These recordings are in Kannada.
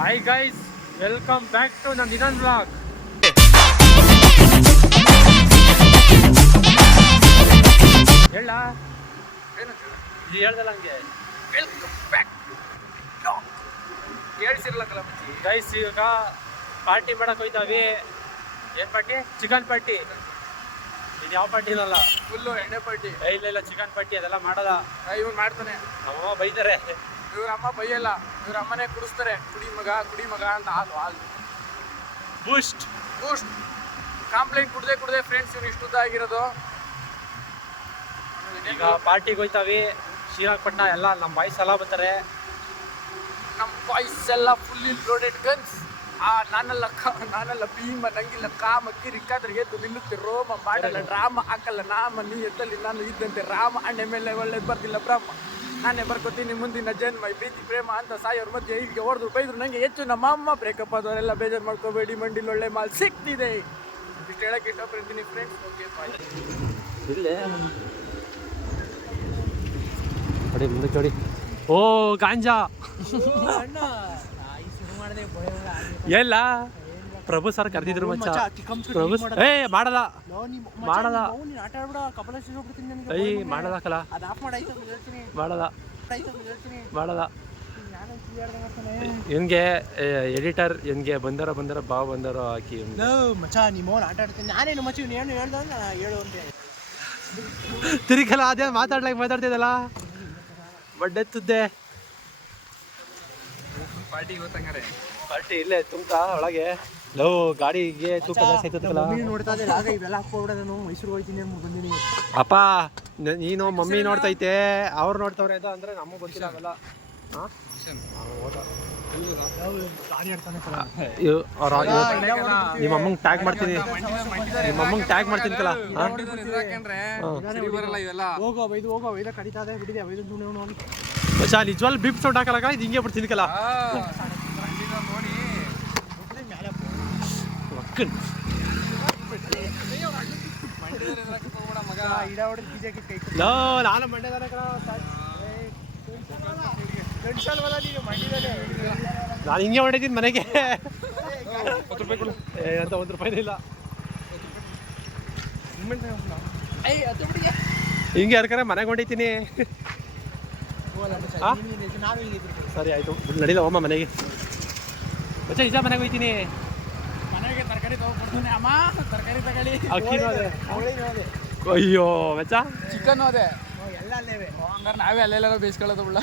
Hi guys, welcome back to ನನ್ನ ಇನ್ನೊಂದು ವ್ಲಾಗ್. ಹೇಳ ಹೇಳ್ದಲ್ಲ ಹಂಗೆ ವೆಲ್ಕಮ್ ಬ್ಯಾಕ್ ಕೇಳಿಸಿರ್ಲಕ್ಕಲ್ಲ ಗೈಸ್. ಈಗ ಪಾರ್ಟಿ ಮಾಡಕ್ಕೆ ಹೋಯ್ತಾವಿ. ಏನು ಪಾರ್ಟಿ? Chicken party. ಇದು ಯಾವ ಪಾರ್ಟಿ ಇರಲ್ಲ, ಫುಲ್ಲು ಎಣ್ಣೆ ಪಾರ್ಟಿ. ಇಲ್ಲ ಚಿಕನ್ ಪಾರ್ಟಿ ಅದೆಲ್ಲ ಮಾಡಲ್ಲ. ಇವ್ನು ಮಾಡ್ತಾನೆ, ನಮ್ಮ ಬೈತಾರೆ. ಇವ್ರ ಅಮ್ಮ ಬೈಯಲ್ಲ, ಇವ್ರ ಅಮ್ಮನೇ ಕುಡಿಸ್ತಾರೆ. ಕುಡಿ ಮಗ ಅಂತ ಹಾಲು ಬೂಸ್ಟ್ ಕಾಂಪ್ಲೇಂಟ್ ಕುಡ್ದೆ ಫ್ರೆಂಡ್ಸ್ ಇವ್ರು ಇಷ್ಟು ಉದ್ದ ಆಗಿರೋದು. ಈಗ ಪಾರ್ಟಿಗೆ ಹೋಯ್ತಾವಿ. ಶ್ರೀರಂಗಪಟ್ಟಣ ಎಲ್ಲ ನಮ್ಮ ಬಾಯ್ಸ್ ಎಲ್ಲ ಬರ್ತಾರೆ. ನಮ್ಮ ಬಾಯ್ಸ್ ಎಲ್ಲ ಫುಲ್ಲಿ ಲೋಡೆಡ್ ಗನ್ಸ್. ನಾನಲ್ಲ ಭೀಮ, ನಂಗಿಲ್ಲ ಕಾಮ ಕಿರಿಕಾದ್ರೆ ಎದ್ದು ನಿಲ್ಲುತ್ತೆ ರೋಮ. ಮಾಡಲ್ಲ ಡ್ರಾಮ, ಹಾಕಲ್ಲ ನಾಮ, ನೀ ಎತ್ತಲ್ಲಿ ನಾನು ಇದ್ದಂತೆ ರಾಮ. ಅಣ್ಣೆ ಮೇಲೆ ಒಳ್ಳೇದು ಬರ್ದಿಲ್ಲ ಬ್ರಹ್ಮ, ನಾನೇ ಬರ್ಕೋತೀನಿ ಮುಂದಿನ ಜನ್ಮ. ಪ್ರೀತಿ ಪ್ರೇಮ ಅಂತ ಸಾಯೋರ್ ಮಧ್ಯೆ ಹೀಗೆ ಹೊಡೆದ್ರು ಬೈದ್ರು ನಂಗೆ ಹೆಚ್ಚು ನಮ್ಮ ಅಮ್ಮ. ಬ್ರೇಕಪ್ ಆದವರೆಲ್ಲ ಬೇಜಾರು ಮಾಡ್ಕೋಬೇಡಿ, ಮಂಡಿಲಿ ಒಳ್ಳೆ ಮಾಲ್ ಸಿಗ್ತಿದೆ. ಇಷ್ಟು ಹೇಳಕ್ಕೆ ಇಷ್ಟಪಡ್ತೀನಿ ಫ್ರೆಂಡ್ಸ್. Okay bye. ಇಲ್ಲೇ ನೋಡಿ ಮುಂದಕ್ಕೆ ನೋಡಿ. ಓ ಗಾಂಜಾ ಎಲ್ಲ ಪ್ರಭು ಸರ್ ಕರೆದಿದ್ರು ಮಚ್ಚ. ಪ್ರಭು ಮಾಡಲ್ಲ ಇವನ್ಗೆ ಎಡಿಟರ್ ಇವನ್ಗೆ ಬಂದರ ಬಾವು ಬಂದರೋ ಹಾಕಿ ತಿರುಗಲ್ಲ. ಅದೇ ಮಾತಾಡ್ತಿದ್ದಲ್ಲ ಬಡ್ಡೆತ್ತಿದ್ದೆ. ಪಾರ್ಟಿ ಇಲ್ಲೇ ತುಂಬ ಒಳಗೆ ಲವ್ ಗಾಡಿಗೆ ತೂಕ ಜಾಸ್ತಿ ಆಯ್ತದಲ್ಲ. ಅಪ್ಪ ನೀನು ಮಮ್ಮಿ ನೋಡ್ತೈತೆ, ಅವ್ರು ನೋಡ್ತವ್ರೆ ಅದು ಅಂದ್ರೆ ನಮಗೆ ಗೊತ್ತಿಲ್ಲ ಆಗಲ್ಲ. ನಿಮ್ಮ ಅಮ್ಮಂಗೆ ಟ್ಯಾಗ್ ಮಾಡ್ತೀನಿ, ಕಲ. ನಿಜವಾಲ್ ಬಿಪ್ ಸೌಂಡ್ ಹಾಕಲ್ಲ, ಇದು ಹಿಂಗೆ ಬಿಡ್ತೀನಿ ಕಲ. ನಾನು ಮಂಡ್ಯದಾನೆ ನಾನು ಹಿಂಗೆ ಮಾಡಿದ್ದೀನಿ ಮನೆಗೆ. ಅಂತ ₹1 ಇಲ್ಲ. ಹಿಂಗೆ ಯಾರ್ಕರ ಮನೆಗೆ ಹೊಂಟೈತೀನಿ. ಸರಿ ಆಯ್ತು ನಡೀಲ ಹೋಮ ಮನೆಗೆ. ಮಚ್ಚ ನಿಜ ಮನೆಗೆ ಹೋಗ್ತೀನಿ. ಮನೆಗೆ ತರಕಾರಿ ತಗೊಂಡ್ಬರ್ತೀನಿ ಅಮ್ಮ, ತರಕಾರಿ ತಗೊಳ್ಳಿ. ಅಯ್ಯೋ ಮಚ್ಚ ಚಿಕನ್ ಅದೇ ಎಲ್ಲ ಅಲ್ಲೇವೆ. ಹಂಗಾರೆ ನಾವೇ ಅಲ್ಲೆಲ್ಲ ಬೇಯಿಸ್ಕೊಳ್ಳೋದು ಬಿಡ.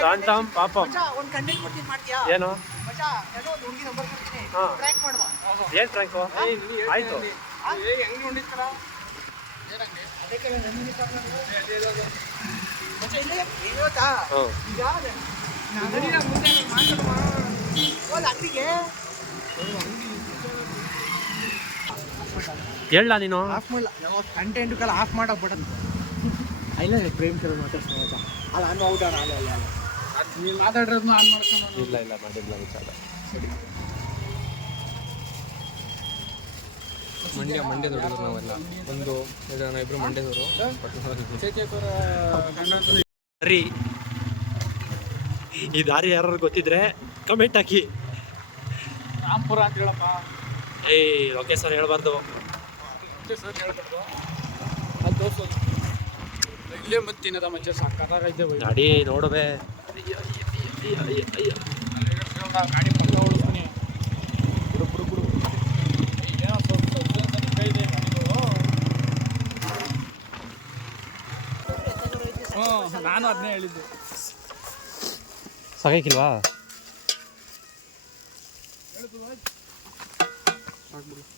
ಶಾಂತಂ ಪಾಪಂ ಏನು ಏನು ಟ್ರ್ಯಾಂಕು ಆಯ್ತು. ಹೇಳ ನೀನು ಆಫ್ ಮಾಡಲ್ಲ, ಕಂಟೆಂಟ್ ಕಲ್ಲ ಆಫ್ ಮಾಡೋ ಬಟನ್ ಇಲ್ಲ. ಪ್ರೇಮ್ ಕರ ಮಾತಾಡ್ತಾ ಅಲ್ಲ ನಾನು ಔಟ್ ಅಲ್ಲ ನೀನು ಮಾತಾಡಿರೋದು ಆನ್ ಮಾಡ್ಕೊಂಡು ಇಲ್ಲ ಮಾಡಿಲ್ಲ ವಿಚಾರ. ಸರಿ ಮಂಡ್ಯದವರು ನಾವೆಲ್ಲ ಒಂದು ಇಬ್ರು ಮಂಡ್ಯದವರು. ಸರಿ ಈ ದಾರಿ ಯಾರು ಗೊತ್ತಿದ್ರೆ ಕಮೆಂಟ್ ಹಾಕಿ. ರಾಂಪುರ ಅಂತ ಹೇಳಪ್ಪ. ಓಕೆ ಸರ್ ಹೇಳ್ಬಾರ್ದು. ಅದು ತೋರ್ಸೋದು ಇಲ್ಲೇ ಮತ್ತಿನದ ಮಚ್ಚ ಸಾಕಾಗೈತೆ ಗಾಡಿ ನೋಡುವೆ. ಗಾಡಿ ಪಕ್ಕ ಓಡಿಸ್ತೀನಿ. ಏನೋ ಸ್ವಲ್ಪ ಕೈ ಇದೆ. ನಾನು ಅದನ್ನೇ ಹೇಳಿದ್ದು. ಸಾಕಾಗಿಲ್ವಾ?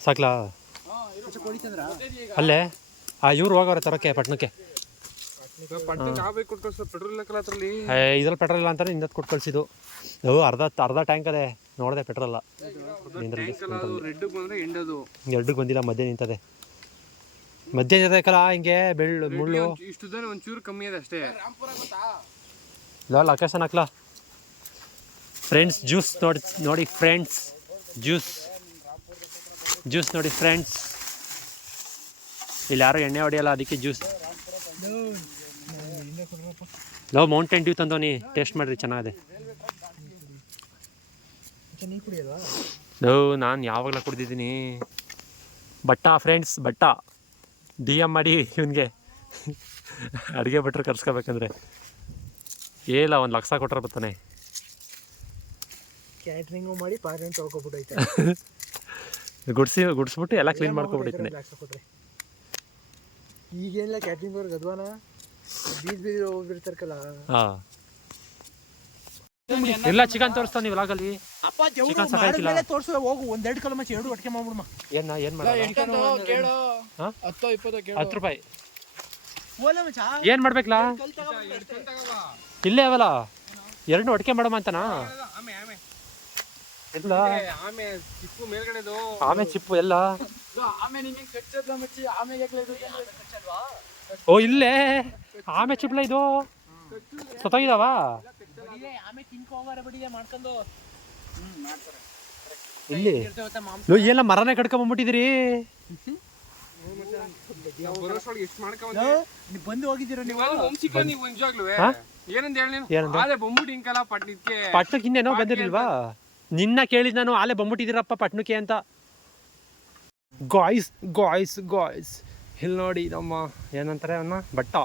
ಸಾಕ್ಲಾ? ಅಲ್ಲೇ ಇವ್ರು ಹೋಗೋರೆ ತರೋಕೆ ಪಟ್ಟಣಕ್ಕೆ. ಇದ್ರಲ್ಲಿ ಪೆಟ್ರೋಲ್ ಇಲ್ಲ ಅಂತಾನೆ ಇಂದತ್ ಕೊಟ್ಟು ಕಳ್ಸಿದ್ದು. ಅರ್ಧ ಟ್ಯಾಂಕ್ ಅದೇ ನೋಡಿದೆ ಪೆಟ್ರೋಲ್. ಎರಡಕ್ಕೆ ಬಂದಿಲ್ಲ, ಮಧ್ಯೆ ನಿಂತದೆ. ಮಧ್ಯೆ ನಿಂತದಕ್ಕಲ್ಲ ಹಿಂಗೆ ಮುಳ್ಳು ಒಂಚೂರು ಕಮ್ಮಿ ಇದೆ ಅಷ್ಟೇ. ಲೊಕೇಶನ್ ಹಾಕ್ಲಾ ಫ್ರೆಂಡ್ಸ್? ಜ್ಯೂಸ್ ನೋಡಿ ಫ್ರೆಂಡ್ಸ್, ಜ್ಯೂಸ್ ನೋಡಿ ಫ್ರೆಂಡ್ಸ್. ಇಲ್ಲಿ ಯಾರು ಎಣ್ಣೆ ಹೊಡಿಯಲ್ಲ, ಅದಕ್ಕೆ ಜ್ಯೂಸ್. ಲವ್ ಮೌಂಟೇನ್ ಡ್ಯೂ ತಂದವನಿ, ಟೇಸ್ಟ್ ಮಾಡಿರಿ, ಚೆನ್ನಾಗಿದೆ. ಲವ್ ನಾನು ಯಾವಾಗಲೂ ಕುಡ್ದಿದ್ದೀನಿ. ಬಟ್ಟ ಫ್ರೆಂಡ್ಸ್, ಬಟ್ಟ DM ಮಾಡಿ ಇವನಿಗೆ ಅಡುಗೆ ಭಟ್ರು ಕರ್ಸ್ಕೋಬೇಕಂದ್ರೆ ಏಲ್ಲ 1 ಲಕ್ಷ ಕೊಟ್ಟರೆ ಬರ್ತಾನೆ. ಕ್ಯಾಟ್ರಿಂಗು ಮಾಡಿ ಪಾರ್ಲೆಂಟ್ ತೊಳ್ಕೊಬಿಟ್ಟೈತೆ. ಗುಡಿಸ್ಬಿಟ್ಟು ಎಲ್ಲ ಕ್ಲೀನ್ ಮಾಡ್ಕೊಬಿಟ್ಟೈತೆ. ಈಗೇನಿಲ್ಲ ಕ್ಯಾಟ್ರಿಂಗ್ ಅವ್ರಿಗೆ ಅದ್ವಾನ ಬೀದಿ ಹೋಗ್ಬಿಡ್ತಾರಲ್ಲ. ಹಾಂ ಇಲ್ಲ, ಚಿಕನ್ ತೋರಿಸ್ತಾನೆ ನೀವು ವ್ಲಾಗಲ್ಲಿ. ಚಿಕನ್ ಸಾಕಾಯ್ತಿಲ್ಲ, ತೋರಿಸು ಹೋಗು. 1-2 ಕಲ ಮಚ್ಚಿ 2 ಒಟ್ಟಿಗೆ ಮಾಡ್ಬಿಡಮ್ಮ. ಏನು ಮಾಡೋದು? 10 ರೂಪಾಯಿ ಏನು ಮಾಡ್ಬೇಕಲ್ಲ? ಇಲ್ಲೇ ಅವಲ್ಲ, 2 ಒಟ್ಟಿಗೆ ಮಾಡಮ್ಮ ಅಂತನಾ? ಇಲ್ಲ ಆಮೆ ಚಿಪ್ಪು ಎಲ್ಲ. ಓ ಇಲ್ಲೇ ಆಮೆ ಚಿಪ್ಲ ಇದು ಸತ್ತೋಗಿದಾವ. ಇಲ್ಲಿ ಎಲ್ಲ ಮರನೇ ಕಡ್ಕೊಂಬಂದ್ಬಿಟ್ಟಿದ್ರಿ. ಬಂದು ಹೋಗಿದ್ದೀರ ನೀವು? ಪಟ್ಟಣಕ್ಕೆ ಇನ್ನೇನೋ ಬಂದಿರ್ಲಿಲ್ವಾ? ನಿನ್ನ ಕೇಳಿದ್ ನಾನು, ಆಲೆ ಬಂದ್ಬಿಟ್ಟಿದ್ದೀರಪ್ಪ ಪಟ್ನಕ್ಕೆ ಅಂತ. ಗಾಯ್ಸ್ ಗಾಯ್ಸ್ ಗಾಯ್ಸ್ ಇಲ್ಲಿ ನೋಡಿ ನಮ್ಮ ಏನಂತಾರೆ ಅವನ್ನ, ಬಟ್ಟ.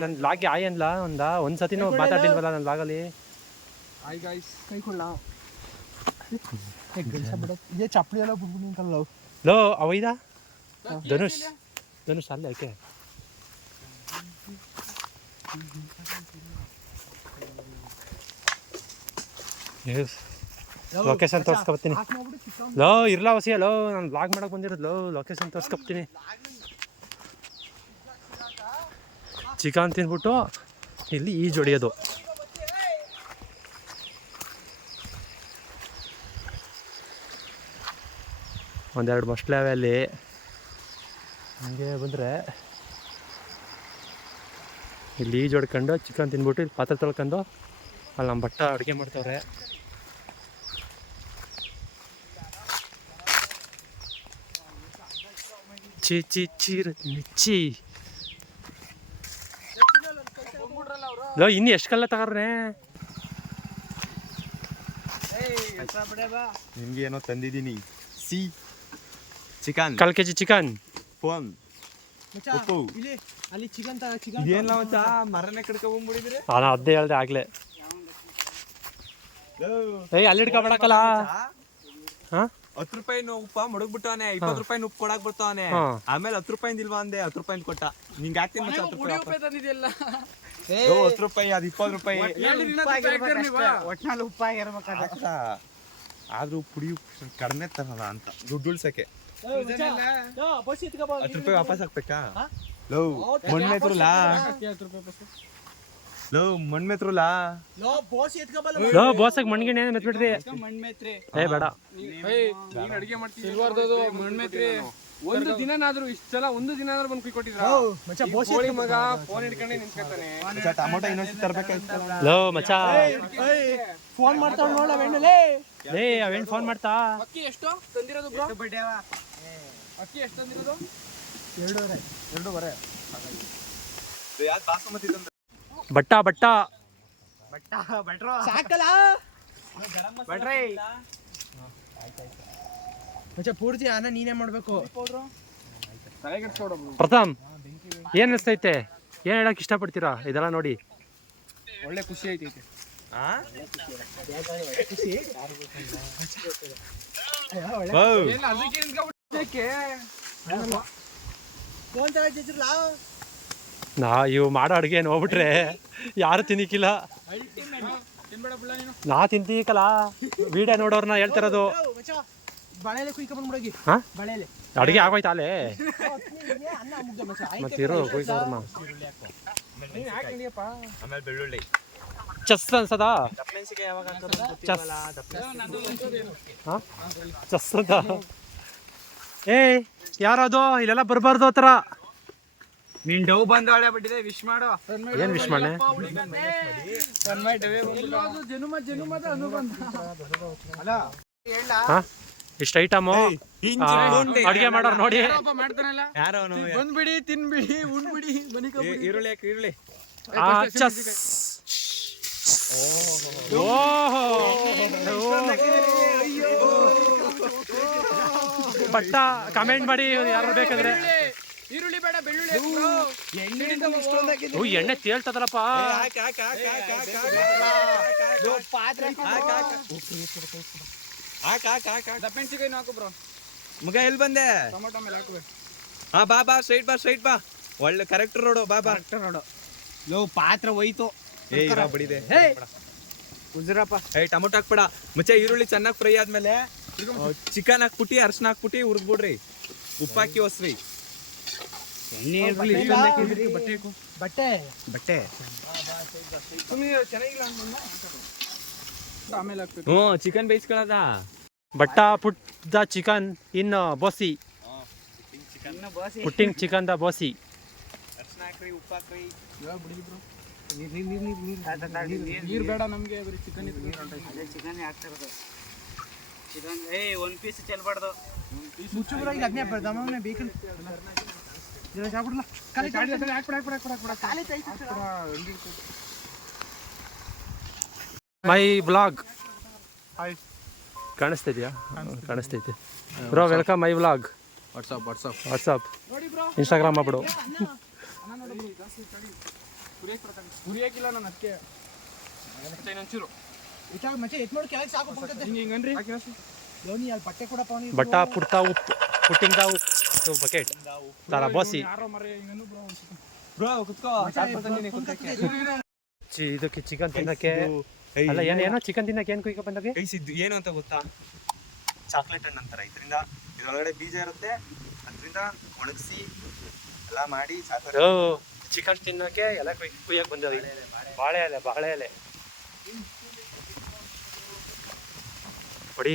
ನನ್ನ ಲಾಗಿ ಆಯ್ ಅನ್ಲ ಒಂದ್ಸತಿನೂ ಮಾತಾಡಿಲ್ವಲ್ಲ ನನ್ನ ಲಾಗಲ್ಲಿ. ಚಪ್ಪಲಿ ಎಲ್ಲ ಬಿಡ್ಬಿಟ್ಟು ಲೋ ಅವೈದ ಧನುಷ್ ಅಲ್ಲೇ ಯಾಕೆ? ಲೊಕೇಶನ್ ತೋರ್ಸ್ಕೊಬತ್ತೀನಿ. ಲೋ ಇರ್ಲ ಹೊಸಿ ಲೋ, ನಾನು ಬ್ಲಾಗ್ ಮಾಡಕ್ಕೆ ಬಂದಿರೋದು. Low location ತೋರ್ಸ್ಕೊಬತ್ತೀನಿ. ಚಿಕನ್ ತಿನ್ಬಿಟ್ಟು ಇಲ್ಲಿ ಈಜು ಹೊಡಿಯೋದು. ಒಂದೆರಡು ಮೊಸಳೆ ಅವೆ ಅಲ್ಲಿ. ಹಂಗೆ ಬಂದರೆ ಇಲ್ಲಿ ಈಜು ಹೊಡ್ಕೊಂಡು ಚಿಕನ್ ತಿನ್ಬಿಟ್ಟು ಇಲ್ಲಿ ಪಾತ್ರೆ ತೊಳ್ಕೊಂಡು ಅಲ್ಲಿ ನಮ್ಮ ಭಟ್ಟ ಅಡುಗೆ ಮಾಡ್ತವ್ರೆ. ಮಿಚ್ಚಿ ಲೋ ಇನ್ನು ಎಷ್ಟು ಕಲ್ಲ ತಗಾರ್ರೆ? ನಿಮ್ಗೆ ಏನೋ ತಂದಿದ್ದೀನಿ. Chicken 1 kg chicken. ಫೋನ್ ಉಪ್ಪು ಅಲ್ಲಿ ಚಿಕನ್ ಇದೇನಿಲ್ಲ ಮಚ್ಚ, ಮರನೇ ಕಡ್ಕೊಂಡ್ಬಿಟ್ಟಿದ್ರೆ. ನಾನು ಅದೇ ಹೇಳ್ದೆ ಆಗ್ಲೇ. ಅಲ್ಲಿ ಹಿಡ್ಕೊಬೇಡಕ್ಕಲ್ಲ. 10 ರೂಪಾಯಿ ಉಪ್ಪ ಮಡಗ್ಬಿಟ್ಟವನೆ, 20 ರೂಪಾಯಿ ಉಪ್ಪು ಕೊಡಕ್ ಬರ್ತಾವನೆ. ಆಮೇಲೆ 10 ರೂಪಾಯಿ ಇಲ್ವಾ ಅಂದೆ, 10 ರೂಪಾಯಿ ಕೊಟ್ಟ. ನಿಂಗೆ ಹಾಕ್ತೀನಿ ಮಚ್ಚ 10 ರೂಪಾಯಿ. 10 ರೂಪಾಯಿ ಅದು 20 ರೂಪಾಯಿ. ಒಟ್ನಲ್ಲಿ ಉಪ್ಪಾಗಿರ್ಬೇಕಾದ. ಆದ್ರೂ ಪುಡಿ ಕಡಿಮೆ ತರಲ್ಲ ಅಂತ ದುಡ್ಡು ಉಳ್ಸಕ್ಕೆ 10 ರೂಪಾಯಿ ವಾಪಸ್ ಹಾಕ್ಬೇಕಾ? ಲವ್ ಮಣ್ಮೆತ್ರಲ್ಲ, ಲವ್ ಮಣ್ಮೆತ್ರಲ್ಲ. ಲೋ ಬೋಸಕ್ ಮಣ್ಗಿಣೆ ಮೆತ್ಬಿಡ್ರಿ. ಏ ಬೇಡ, ಅಡಿಗೆ ಮಾಡ್ತೀವಿ. ಒಂದು ದಿನನಾದ್ರೂ ಇಷ್ಟೆಲ್ಲ ಒಂದು ದಿನಾದ್ರೂ ಬಂದು ಕುಯ್ ಕೊಟ್ಟಿದ್ರ ಮಗ ಫೋನ್ ಹಿಡ್ಕೊಂಡೆ ನಿಂತ್ಕೊತಾನೆ. ಟೊಮೊಟೊ ಇನ್ನೊಂದು ತರಬೇಕಾಗಿತ್ತು. ಲೋ ಮಚ್ಚ ಫೋನ್ ಮಾಡ್ತಾವ ನೋಡ ಬೆಣ್ಣಲೆ. ಲೇ ಅವೇನ್ ಫೋನ್ ಮಾಡ್ತಾ? ಅಕ್ಕಿ ಎಷ್ಟು ತಂದಿರೋದು ಬ್ರೋ? ಅಕ್ಕಿ ಎಷ್ಟು ತಂದಿರೋದು? 2.5. ಯಾರು ಬಾಸುಮತಿ ತಂದ? ಬಟ್ಟ ಸಾಕಲ್ಲ ಬಟ್ರೈ ಮಚ್ಚ ಪೂರ್ತಿ ಅನ್ನ ನೀನೇ ಮಾಡ್ಬೇಕು. ಪ್ರಥಮ್ ಏನ್ ಅನಿಸ್ತೈತೆ? ಏನ್ ಹೇಳಕ್ ಇಷ್ಟಪಡ್ತೀರಾ ಇದೆಲ್ಲ ನೋಡಿ? ಒಳ್ಳೆ ಖುಷಿ ಐತೈತೆ. ಇವು ಮಾಡೋ ಅಡುಗೆ ನೋಡ್ಬಿಟ್ರೆ ಯಾರು ತಿನ್ನಿಕ್ಕಿಲ್ಲ. ನಾ ತಿಂತೀಕಲ್ಲ, ವಿಡಿಯೋ ನೋಡೋರ್ನ ಹೇಳ್ತಿರೋದು. ಅಡುಗೆ ಆಗೋಯ್ತಾ ಅಲ್ಲೇ? ಮತ್ತಿರೋ ಕುಯ್ಕೋರ್ನ ಆಮೇಲೆ ಬೆಳ್ಳುಳ್ಳಿ ಚಸ್ ಅನ್ಸದ? ಚಸ್ ಅಂತ. ಯಾರದು ಇಲ್ಲೆಲ್ಲ ಬರಬಾರ್ದು ಆ ಥರ. ನೀನ್ ಡವ್ ಬಂದವಳೆ ಬಿಟ್ಟಿದೆ. ವಿಶ್ ಮಾಡು. ಏನ್ ವಿಶ್ ಮಾಡಿ? ಇಷ್ಟು ಐಟಮು ಅಡುಗೆ ಮಾಡೋರು ನೋಡಿ. ಮಾಡ್ತಾನಲ್ಲ ಯಾರೋ ಬಂದ್ಬಿಡಿ, ತಿನ್ಬಿಡಿ, ಉಣ್ಬಿಡಿ, ಈರುಳ್ಳಿ ಹಾಕಿ ಈರುಳ್ಳಿ. ಬಟ್ಟ ಕಮೆಂಟ್ ಮಾಡಿ ಯಾರು ಬೇಕಾದ್ರೆ. ಈರುಳ್ಳಿ ಬೇಡ, ಬೆಳ್ಳುಳ್ಳಿ ಎಣ್ಣೆ ತೇಳ್ತದಲ್ಲಪ್ಪ. ಮೆಣಸಿನಕಾಯಿ ಹಾಕು ಬ್ರೋ. ಮಗ ಎಲ್ಲಿ ಬಂದೆ? ಟೊಮೊಟೊ ಮೇಲೆ ಹಾಕುವೆ. ಹಾ ಬಾ ಸ್ಟ್ರೈಟ್ ಬಾ ಒಳ್ಳೆ ಕರೆಕ್ಟ್ ರೋಡು ಬಾ ಲೋ ಪಾತ್ರ ಹೋಯ್ತು. ಬಡಿದೆ ಉಜ್ರಪ್ಪ. ಟೊಮೊಟೊ ಹಾಕ್ಬೇಡ ಮುಚ್ಚೆ. ಈರುಳ್ಳಿ ಚೆನ್ನಾಗಿ ಫ್ರೈ ಆದ್ಮೇಲೆ ಚಿಕನ್ ಹಾಕ್ಬಿಟ್ಟು ಅರ್ಶನ ಹಾಕ್ಬಿಟ್ಟು ಹುರಿದ್ಬಿಡ್ರಿ. ಉಪ್ಪಾಕಿ ಹೊಸ್ರಿ. ಬಟ್ಟೆ ಚೆನ್ನಾಗಿಲ್ಲ ಆಮೇಲೆ ಹಾಕ್ಬೇಕು. ಹ್ಞೂ ಚಿಕನ್ ಬೇಯಿಸ್ಕೊಳ್ಳೋದ. ಬಟ್ಟ ಪುಟ್ ದ ಚಿಕನ್ ಇನ್ ಬೋಸಿ. ಪುಟ್ಟಿಂಗ್ ಚಿಕನ್ ದ ಬೋಸಿ. ಅರ್ಶನ ಹಾಕ್ರಿ, ಉಪ್ಪು ಹಾಕ್ರಿ. ನೀರು ಬೇಡ ನಮಗೆ, ಬರೀ ಚಿಕನ್ ಚಿಕನ್ ಹಾಕ್ತಿರೋದು. ಚಿಕನ್ ಒಂದು ಪೀಸ್ ಚೆಲ್ಬಾರ್ದು. ಮೈ ಬ್ಲಾಗ್ ಕಾಣಿಸ್ತಿದ್ಯಾ? ಕಾಣಿಸ್ತೈತೆ bro. Welcome my blog. WhatsApp Instagram ಮಾಡ್ಬಿಡು. ಹುರಿಯಾಕಿಲ್ಲ ನಾನು ಅದಕ್ಕೆ ಇನ್ನೊಂಚೂರು ಬಟ್ಟ ಪುಟ್ಟ ಉಪ್ಪು, ಪುಟ್ಟಿಂಗ್ ದ ಉಪ್ಪು ಬಕೆಟ್ ತರ ಬೋಸಿ. ಬ್ರೋ ಕುತ್ಕೋ. ಇದಕ್ಕೆ ಚಿಕನ್ ತಿನ್ನಕ್ಕೆ ಅಲ್ಲ, ಏನೋ ಚಿಕನ್ ತಿನ್ನಕ್ಕೆ ಏನು ಕುಯ್ಕೊ ಬಂದಾಗ ಕೈಸಿದ್ದು ಏನು ಅಂತ ಗೊತ್ತಾ? ಚಾಕ್ಲೇಟ್ ಹಣ್ಣು ಅಂತಾರೆ. ಇದ್ರೊಳಗಡೆ ಬೀಜ ಇರುತ್ತೆ. ಅದರಿಂದ ಒಣಗಿಸಿ ಎಲ್ಲ ಮಾಡಿ ಚಿಕನ್ ತಿನ್ನಕ್ಕೆ ಎಲ್ಲ ಕುಯ್ಯಕ್ಕೆ ಬಂದದ. ಬಾಳೆ ಎಲೆ ಹೊಡಿ.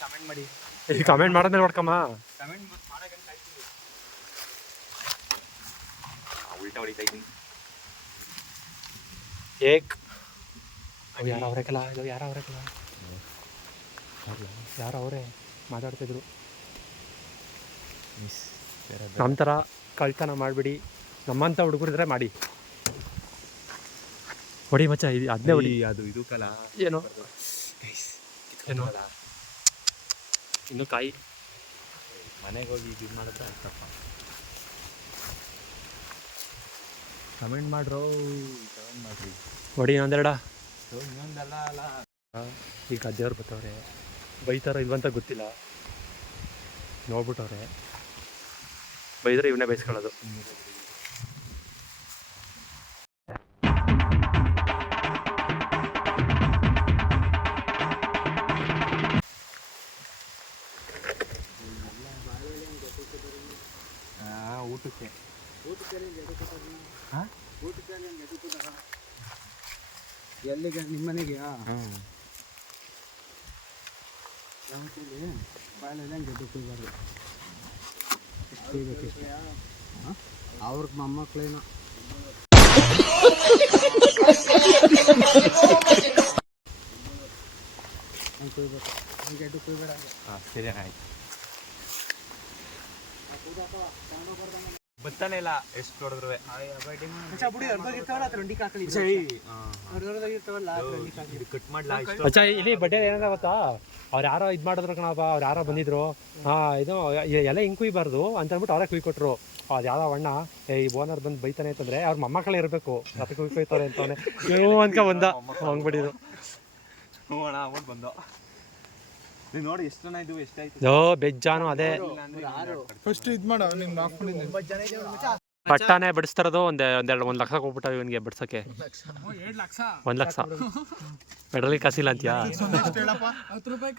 ಕಮೆಂಟ್ ಮಾಡಿ. ಕಮೆಂಟ್ ಮಾಡಿದ್ಮೇಲೆ ನೋಡ್ಕಮ್ಮ. ಕಮೆಂಟ್ ಮಾಡಕ್ಕೆ ಕಾಯ್ತೀವಿ. ಉಲ್ಟಾ ಹೊಡಿತಾ ಇದ್ದೀನಿ. ಏಕ್ ಯಾರು ಅವರೇ ಮಾತಾಡ್ತಿದ್ರು. ನಮ್ಮ ಥರ ಕಳ್ತನ ಮಾಡಿಬಿಡಿ. ನಮ್ಮಂಥ ಹುಡುಗರಿದ್ರೆ ಮಾಡಿ ಹೊಡಿ ಮಚ್ಚ. ಇದು ಅದನ್ನೇ ಹೊಡಿ. ಅದು ಇದು ಕಲ ಏನು ಇನ್ನು ಕಾಯಿ ಮನೆಗೆ ಹೋಗಿ ಇದು ಮಾಡಿದ್ರೆ ತಪ್ಪ. ಕಮೆಂಟ್ ಮಾಡ್ರಿ. ಹೊಡಿ ಇನ್ನೊಂದೆರಡ. ಇನ್ನೊಂದಲ್ಲ ಅಲ್ಲ. ಈಗ ಅಜ್ಜವ್ರು ಬರ್ತವ್ರೆ, ಬೈತಾರ ಇಲ್ವಂತ ಗೊತ್ತಿಲ್ಲ. ನೋಡ್ಬಿಟ್ಟವ್ರೆ, ಬೈದ್ರೆ ಇವನ್ನೇ ಬೈಸ್ಕೊಳ್ಳೋದು. ಊಟಕ್ಕೆ ಎಲ್ಲಿಗೆ? ನಿಮ್ಮ ಮನೆಗೆ? ಅವ್ರಿಗೆ ಮೊಮ್ಮಕ್ಕಳೇನೋ. ಸರಿ ಆಯ್ತು. ಬತ್ತಾನೆ ಇಲ್ಲ ಎಷ್ಟು ಹೊಡೆದ್ರು. ಕಟ್ ಮಾಡ್ಲಾ? ಅಚ್ಚ ಇಲ್ಲಿ ಬಡ್ಡೆ ಏನಾರ ಗೊತ್ತಾ? ಅವ್ರು ಯಾರೋ ಇದು ಮಾಡಿದ್ರು ಕಣಪ್ಪ. ಅವ್ರು ಯಾರೋ ಬಂದಿದ್ರು. ಇದು ಎಲ್ಲ ಹಿಂಗೆ ಕುಯ್ಬಾರ್ದು ಅಂತ ಅಂದ್ಬಿಟ್ಟು ಅವರೇ ಕುಯ್ಕೊಟ್ರು. ಅದು ಯಾವ್ದೋ ಅಣ್ಣ ಈ ಓನರ್ ಬಂದು ಬೈತಾನೆ ಅಂತಂದ್ರೆ ಅವ್ರ ಮೊಮ್ಮಕ್ಕಳೇ ಇರಬೇಕು. ಅದಕ್ಕೆ ಕುಯ್ಕೊಯ್ತಾರೆ ಅಂತವನೇ ಅನ್ಕ ಬಂದ ಹಂಗೆ ಬಿಡಿದು. ಹ್ಞೂ ಅಣ್ಣ ಅಮೌಂಟ್ ಬಂದು. ನೀವು ನೋಡಿ ಎಷ್ಟು ಜನ ಇದು ಎಷ್ಟಾಯ್ತು? ಬೆಜ್ಜಾನು ಅದೇ ಫಸ್ಟ್ ಇದು ಮಾಡ. ನಿಮ್ಗೆ ಹಾಕೊಂಡಿದ್ದೀನಿ. ಪಟ್ಟಾನೆ ಬಡಿಸ್ತಾರದು. ಒಂದು ಲಕ್ಷ ಹೋಗ್ಬಿಟ್ಟ ಇವನಿಗೆ ಬಡ್ಸಕ್ಕೆ. 1 ಲಕ್ಷ ಪೆಟ್ರೋಲ್ ಕಾಸಿಲ್ಲ ಅಂತೀಯಾ? 10 ರೂಪಾಯಿ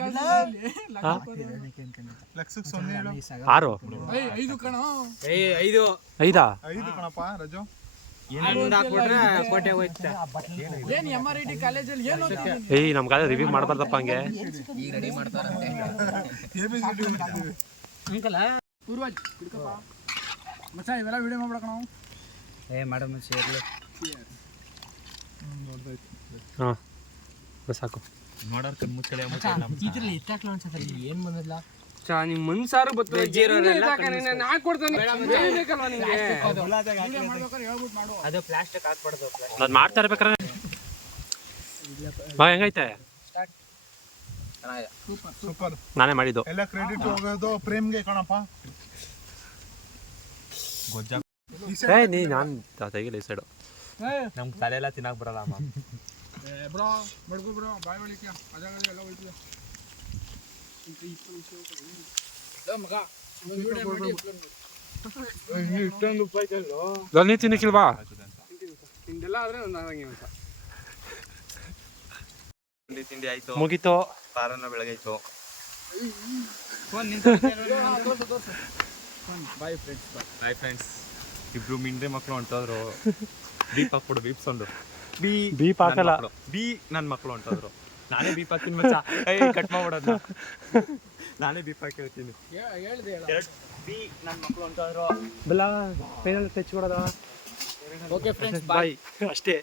ಆರು 5 ಕಣ. 5 ಕಣಪ್ಪ ರಜು. ಏಯ್ ನಮ್ ಕಾಲ ರಿವ್ಯೂ ಮಾಡ್ಬಾರ್ದಪ್ಪ ಹಂಗೆ. ಇವೆಲ್ಲ ವಿಡಿಯೋ ಮಾಡ್ಬೇಕ ನಾವು. ಹಾಂ ಸಾಕು. ನೋಡೋರ್ ಕಣ್ ಮುಚ್ಚಳೆ ಇದ್ರಲ್ಲಿ ಎತ್ತಾಕ್ಲ ಅನ್ಸತ್ತಲ್ಲ ಏನ್ ಬಂದಲ್ಲ ಚಾ ನಿಮ್ ಮನ್ಸಾರು ಬರ್ತದೆ ನಾ ಕೊಡ್ತಾನೆ ಬೇಕಲ್ವಾ ನಿಂಗೆ ಅದು ಪ್ಲಾಸ್ಟಿಕ್ ಹಾಕ್ಬಾರ್ದು ಅದು ಮಾಡ್ತಾ ಇರ್ಬೇಕಾರೆ ಬಾ ಹೆಂಗೈತೆ ಸೂಪರ್ ನಾನೇ ಮಾಡಿದ್ದು ಎಲ್ಲ ಕ್ರೆಡಿಟ್ ಹೋಗೋದು ಪ್ರೇಮ್ಗೆ ಕಣಪ್ಪ. ಗೊಜ್ಜ ಏ ನೀ ನಾನು ತೆಗಿಲ್ಲ ಈ ಸೈಡು ನಮ್ಗೆ ತಲೆ ಎಲ್ಲ ತಿನ್ನಕ್ ಬರಲ್ಲ ಅಮ್ಮ. ಬ್ರೋ ಬಡ್ಗು ಬ್ರೋ ಬಾಯ್ ಒಳಿಕೆ ಅದಾಗ ಎಲ್ಲ ಹೋಯ್ತೀಯ ಮಗ ಇಷ್ಟೊಂದು ಉಪಾಯ್ತಲ್ಲೋ ನೀ ತಿನ್ನಕ್ಕಿಲ್ವಾ ನಿಂದೆಲ್ಲ ಆದ್ರೆ ಒಂದು ಆದಂಗೆ ಅಂತ ತಿಂಡಿ ಆಯ್ತು, ಮುಗೀತು. ಸಾರನ್ನ ಬೆಳಗಾಯ್ತು. Bye friends bye friends. ಇಬ್ರು ಮಿಂಡ್ರಿ ಮಕ್ಳು ಹೊಂಟೋದ್ರು. ಬೀಪ್ ಹಾಕ್ಬಿಡು, ಬೀಪ್ ಸೌಂಡು. ಬೀಪ್ ಹಾಕಲ್ಲ. ಬೀ ನನ್ನ ಮಕ್ಳು ಹೊಂಟೋದ್ರು. ನಾನೇ ಬೀಪ್ ಹಾಕ್ತೀನಿ ಮಚ್ಚ. ಕಟ್ ಮಾಡ್ಬಿಡೋದು. ನಾನೇ ಬೀಪ್ ಹಾಕಿ ಹೇಳ್ತೀನಿ. ಹೇಳ್ದೆ ಬೀ ನನ್ನ ಮಕ್ಳು ಹೊಂಟೋದ್ರು. ಬಲ್ಲ ಫೈನಲ್ ಟಚ್ ಕೊಡೋದ. ಓಕೆ ಫ್ರೆಂಡ್ಸ್ ಬಾಯ್ ಅಷ್ಟೇ.